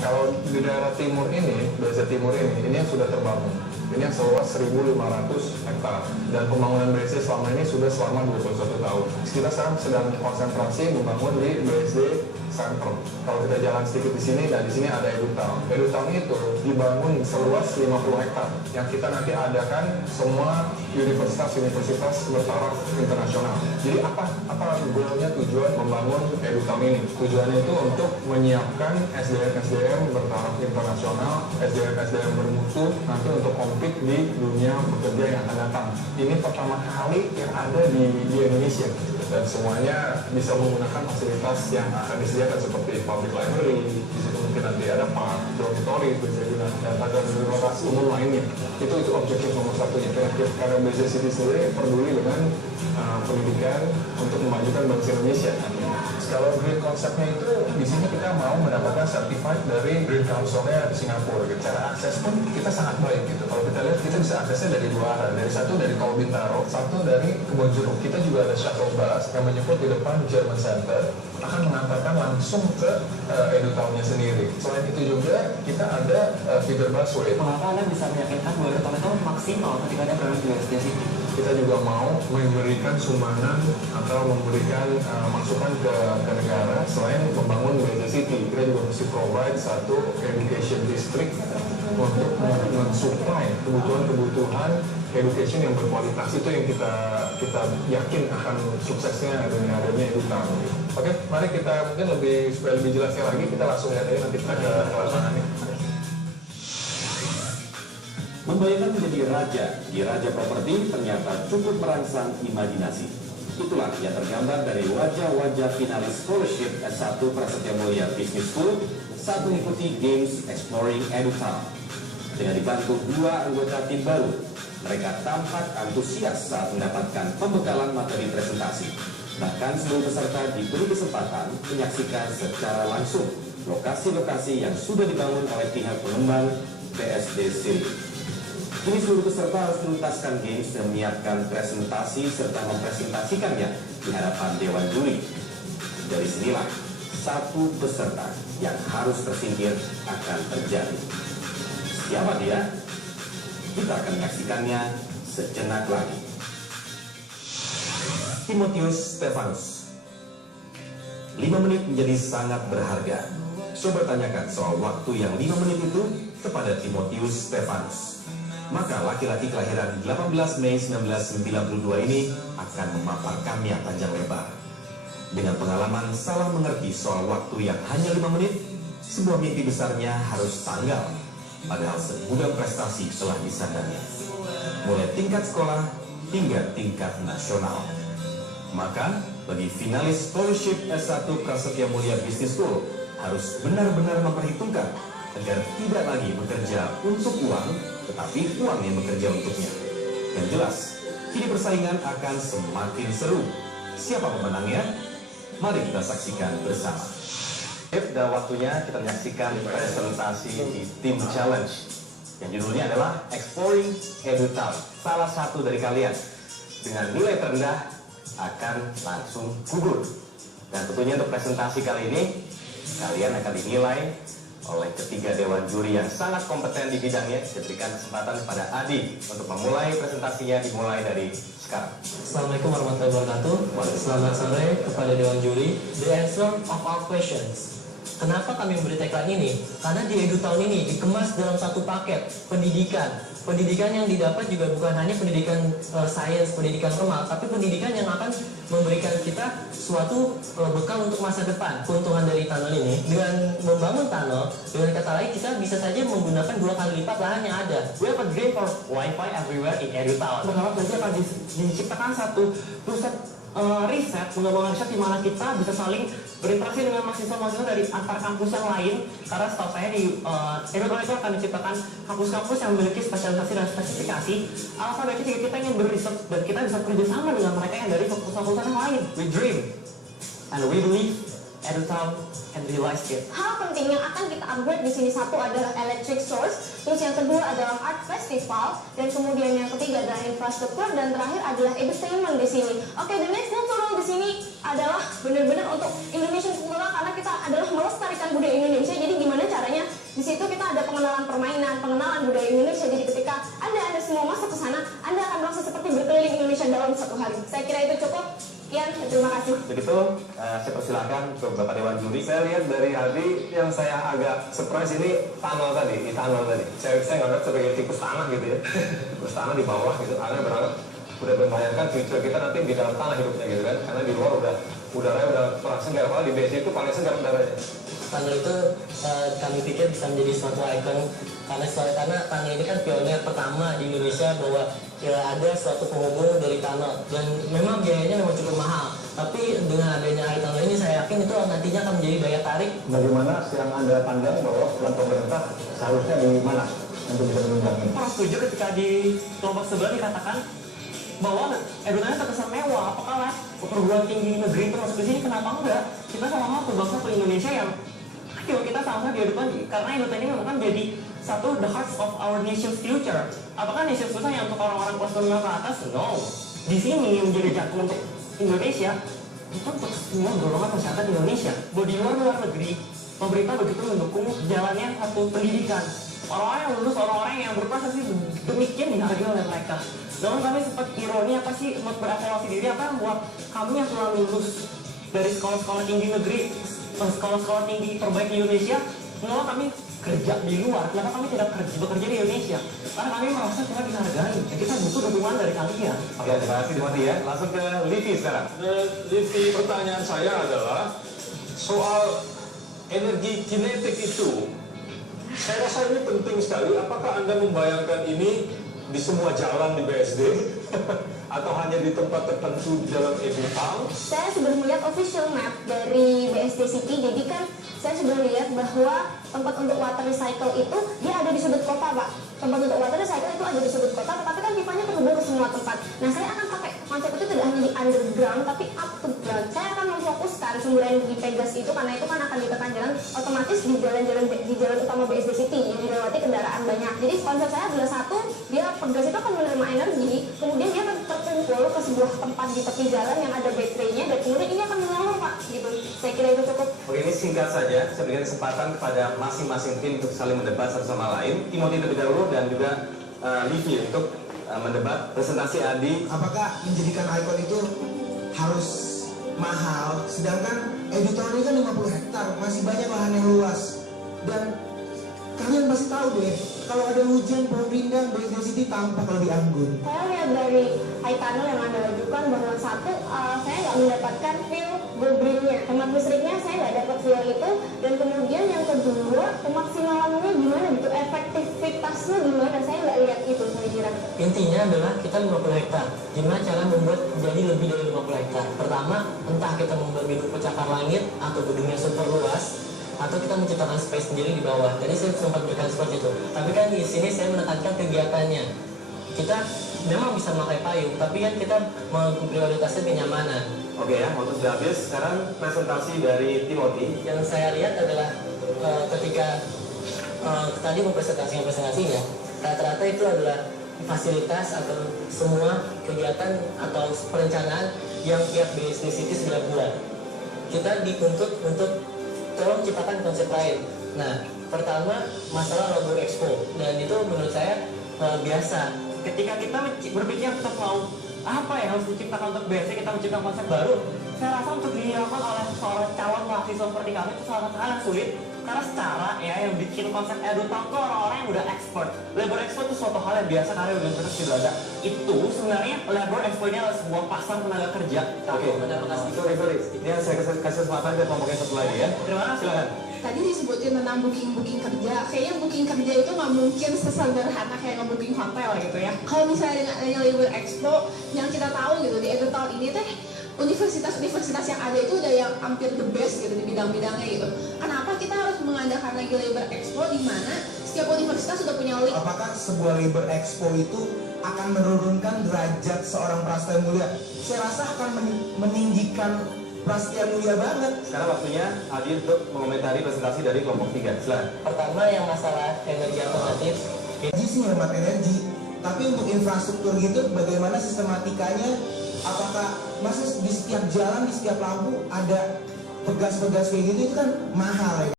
Kalau di daerah timur ini, BSD Timur ini yang sudah terbangun. Ini yang seluas 1.500 hektar. Dan pembangunan BSD selama ini sudah selama 21 tahun. Kita sekarang sedang konsentrasi membangun di BSD Center. Kalau kita jalan sedikit di sini, nah di sini ada EduTown. EduTown itu dibangun seluas 50 hektar. Yang kita nanti adakan semua universitas-universitas bertaraf internasional. Jadi apa goalnya, tujuan membangun EduTown ini? Tujuannya itu untuk menyiapkan SDM bertaraf internasional, SDM bermutu nanti untuk compete di dunia bekerja yang akan datang. Ini pertama kali yang ada di Indonesia. Dan semuanya bisa menggunakan fasilitas yang akan disediakan seperti public library, di situ mungkin nanti ada park, dormitory, bisa bilang, dan ada lokasi umum lainnya. Itu objektif nomor satunya. Karena BSD City sendiri peduli dengan pendidikan untuk memajukan bangsa Indonesia. Kalau green konsepnya itu, di sini kita mau mendapatkan certified dari Green Council-nya Singapura. Gitu. Cara akses pun kita sangat baik gitu. Kalau kita lihat, kita bisa aksesnya dari dua arah. Satu dari Tol Bintaro, satu dari Kebonjeruk. Kita juga ada shuttle bus yang menjemput di depan German Center, akan mengantarkan langsung ke EduTown-nya sendiri. Selain itu juga, kita ada feeder busway. Mengapa Anda bisa meyakinkan bahwa EduTown itu maksimal ketika Anda berada di BSD City? Kita juga mau memberikan sumbangan atau memberikan masukan ke negara. Selain membangun BSD City, kita juga mesti provide satu education district untuk mensupply kebutuhan education yang berkualitas. Itu yang kita yakin akan suksesnya dengan adanya EduTown. Oke, mari kita mungkin supaya lebih jelasnya lagi, kita langsung lihat aja nanti kita ke lapangannya. Membayangkan menjadi raja di Raja Properti ternyata cukup merangsang imajinasi. Itulah yang tergambar dari wajah-wajah finalis scholarship S1 Prasetya Mulia Business School saat mengikuti Games Exploring EduTown. Dengan dibantu dua anggota tim baru, mereka tampak antusias saat mendapatkan pembekalan materi presentasi. Bahkan seluruh peserta diberi kesempatan menyaksikan secara langsung lokasi-lokasi yang sudah dibangun oleh pihak pengembang BSD City. Kini seluruh peserta harus menuntaskan games dan menyiapkan presentasi serta mempresentasikannya di hadapan Dewan Juri. Dari sinilah satu peserta yang harus tersingkir akan terjadi. Siapa dia? Kita akan menyaksikannya sejenak lagi. Timotius Stefanus. 5 menit menjadi sangat berharga. Coba tanyakan soal waktu yang 5 menit itu kepada Timotius Stefanus. Maka laki-laki kelahiran 18 Mei 1992 ini akan memaparkannya panjang lebar. Dengan pengalaman salah mengerti soal waktu yang hanya 5 menit, sebuah mimpi besarnya harus tanggal. Padahal segudang prestasi telah disandarnya, mulai tingkat sekolah hingga tingkat nasional. Maka bagi finalis scholarship S1 Prasetya Mulia Business School harus benar-benar memperhitungkan agar tidak lagi bekerja untuk uang, tetapi uang yang bekerja untuknya. Yang jelas, kini persaingan akan semakin seru. Siapa pemenangnya? Mari kita saksikan bersama. Dan waktunya kita menyaksikan presentasi di Team Challenge yang judulnya adalah Exploring EduTown. Salah satu dari kalian dengan nilai terendah akan langsung gugur. Dan tentunya untuk presentasi kali ini kalian akan dinilai oleh ketiga dewan juri yang sangat kompeten di bidangnya. Diberikan kesempatan kepada Adi untuk memulai presentasinya, dimulai dari sekarang. Assalamualaikum warahmatullahi wabarakatuh. Selamat sore kepada dewan juri. The answer of our questions. Kenapa kami memberi tagline ini? Karena di EduTown ini dikemas dalam satu paket pendidikan. Pendidikan yang didapat juga bukan hanya pendidikan sains, pendidikan formal, tapi pendidikan yang akan memberikan kita suatu bekal untuk masa depan. Keuntungan dari tunnel ini, dengan membangun tunnel, dengan kata lain kita bisa saja menggunakan 2 kali lipat lahan yang ada. We have a dream for Wi-Fi everywhere in EduTown. Berharap nanti akan diciptakan satu pusat riset, pengembangan riset di mana kita bisa saling berinteraksi dengan mahasiswa-mahasiswa dari antar kampus yang lain. Karena setahu saya di EduTown itu akan menciptakan kampus-kampus yang memiliki spesialisasi dan spesifikasi. Alangkah baiknya jika kita ingin berriset dan kita bisa kerjasama dengan mereka yang dari fakultas-fakultas yang lain. We dream and we believe EduTown can realize it. Hal penting yang akan kita upgrade di sini, satu adalah electric source, terus yang kedua adalah art festival, dan kemudian yang ketiga adalah infrastruktur, dan terakhir adalah edutainment di sini. Oke, the next natural di sini adalah benar-benar untuk Indonesian cultural, karena kita adalah melestarikan budaya Indonesia. Jadi gimana caranya begitu saya persilakan untuk Bapak Dewan Juri. Saya lihat dari Aldi yang saya agak surprise ini tunnel tadi, di tunnel tadi. Saya nggak sebagai tikus tanah gitu ya, tikus tanah di bawah gitu. Anda berangkat udah membayangkan future kita nanti di dalam tanah hidupnya gitu kan, karena di luar udaranya udah kurang segar, malah di BSD itu paling segar udaranya. Tunnel itu kami pikir bisa menjadi suatu ikon karena tunnel ini kan pionir pertama di Indonesia bahwa ya ada suatu penghubung dari tunnel, dan memang biayanya memang cukup mahal. Tapi dengan adanya air tunnel ini saya yakin itu nantinya akan menjadi daya tarik. Bagaimana yang Anda pandang bahwa peran pemerintah seharusnya di mana untuk bisa menunjang ini? Kurang setuju ketika di kelompok sebelah dikatakan bahwa edutannya terkesan mewah. Apakah perguruan tinggi negeri itu masuk ke sini? Kenapa enggak? Kita sama-sama berbangsa ke Indonesia yang ayo kita sama-sama diedukan, karena edutan ini memang jadi satu the heart of our nation's future. Apakah nation's future yang untuk orang-orang kelas menengah ke atas? No. Di sini menjadi jago untuk Indonesia itu untuk semua golongan masyarakat Indonesia. Bahwa di luar negeri pemerintah begitu mendukung jalannya satu pendidikan. Orang-orang yang lulus, orang-orang yang berprestasi demikian dihargai oleh mereka. Namun kami sempat ironi apa sih, berevaluasi diri apa yang membuat kami yang telah lulus dari sekolah-sekolah tinggi negeri, sekolah-sekolah tinggi terbaik di Indonesia, mengapa kami kerja di luar? Kenapa kami tidak bekerja di Indonesia? Karena kami merasa kita dihargai, dan kita butuh dukungan dari kalian. Oke, terima kasih Dimoti ya. Langsung ke Livi sekarang. Livi, pertanyaan saya adalah soal energi kinetik itu. Saya rasa ini penting sekali. Apakah Anda membayangkan ini di semua jalan di BSD atau hanya di tempat tertentu di dalam Edutang? Saya sudah melihat official map dari BSD City, jadi kan saya sudah lihat bahwa tempat untuk water recycle itu dia ada di sudut kota, Pak. Tempat untuk water recycle itu ada di sudut kota, tetapi kan pipanya terhubung ke semua tempat. Nah, saya akan pakai konsep itu tidak hanya di underground, tapi up to ground. Saya akan memfokuskan sumber energi Pegas itu, karena itu kan akan ditekan jalan otomatis di jalan utama BSD City yang dilewati kendaraan banyak. Jadi konsep saya adalah satu, dia Pegas itu akan menerima energi, kemudian dia akan terkumpul ke sebuah tempat di tepi jalan yang ada baterainya, dan kemudian ini akan menyalur, Pak. Gitu. Saya kira itu cukup. Oke, ini singkat saja. Saya berikan kesempatan kepada masing-masing tim untuk saling mendebat satu sama lain. Timothy terlebih dahulu dan juga Livi untuk mendebat presentasi Adi. Apakah menjadikan ikon itu harus mahal? Sedangkan Edutang ini kan 50 hektar, masih banyak lahan yang luas. Dan kalian pasti tahu deh, kalau ada hujan pohon rindang, BSD City tampak lebih anggun. Saya lihat dari high tunnel yang Anda ajukan bahwa satu, saya nggak mendapatkan feel go green-nya. Hemat listriknya saya nggak dapat feel itu. Dan kemudian yang kedua, kemaksimalannya gimana gitu, efektivitasnya gimana, saya nggak lihat itu, saya kira. Intinya adalah kita 50 hektar. Gimana cara membuat jadi lebih dari 50 hektar? Pertama, entah kita membuat bidung pencakar langit atau gedungnya super luas, atau kita menciptakan space sendiri di bawah. Tadi saya sempat berikan seperti itu. Tapi kan di sini saya menekankan kegiatannya. Kita memang bisa memakai payung, tapi kan kita memprioritaskan kenyamanan. Oke ya, waktu sudah habis. Sekarang presentasi dari Timothy. Yang saya lihat adalah ketika tadi presentasinya, rata-rata itu adalah fasilitas atau semua kegiatan atau perencanaan yang pihak BSD City sudah buat. Kita dituntut untuk tolong ciptakan konsep lain. Nah, pertama masalah logo expo, dan itu menurut saya biasa. Ketika kita berpikir kita mau apa yang harus diciptakan untuk BSD, kita menciptakan konsep baru. Saya rasa untuk dilakukan oleh seorang calon mahasiswa seperti kami itu salah satu hal yang sulit, karena secara ya yang bikin konsep Edutang itu orang-orang yang udah expert. Labor expert itu suatu hal yang biasa karena universitas sudah ada. Itu sebenarnya labor expert ini adalah sebuah pasar tenaga kerja. Oke, sorry. Ini saya kasih kesempatan ke kelompok yang satu lagi ya. Terima kasih. Silakan. Tadi disebutin tentang booking kerja. Kayaknya booking kerja itu nggak mungkin sesederhana kayak nge-booking hotel gitu ya. Kalau misalnya dengan adanya Labor Expo, yang kita tahu gitu di Edutang ini teh universitas-universitas yang ada itu udah yang hampir the best gitu di bidang-bidangnya gitu. Kenapa kita harus mengadakan lagi Labor Expo di mana setiap universitas sudah punya link? Apakah sebuah Labor Expo itu akan menurunkan derajat seorang prasetya mulia? Saya rasa akan meninggikan prasetya mulia banget. Sekarang waktunya Adi untuk mengomentari presentasi dari kelompok 3. Silakan. Pertama yang masalah energi alternatif. Energi sih hemat energi, tapi untuk infrastruktur gitu bagaimana sistematikanya? Apakah masa di setiap jalan, di setiap lampu ada pegas-pegas kayak gitu, itu kan mahal ya?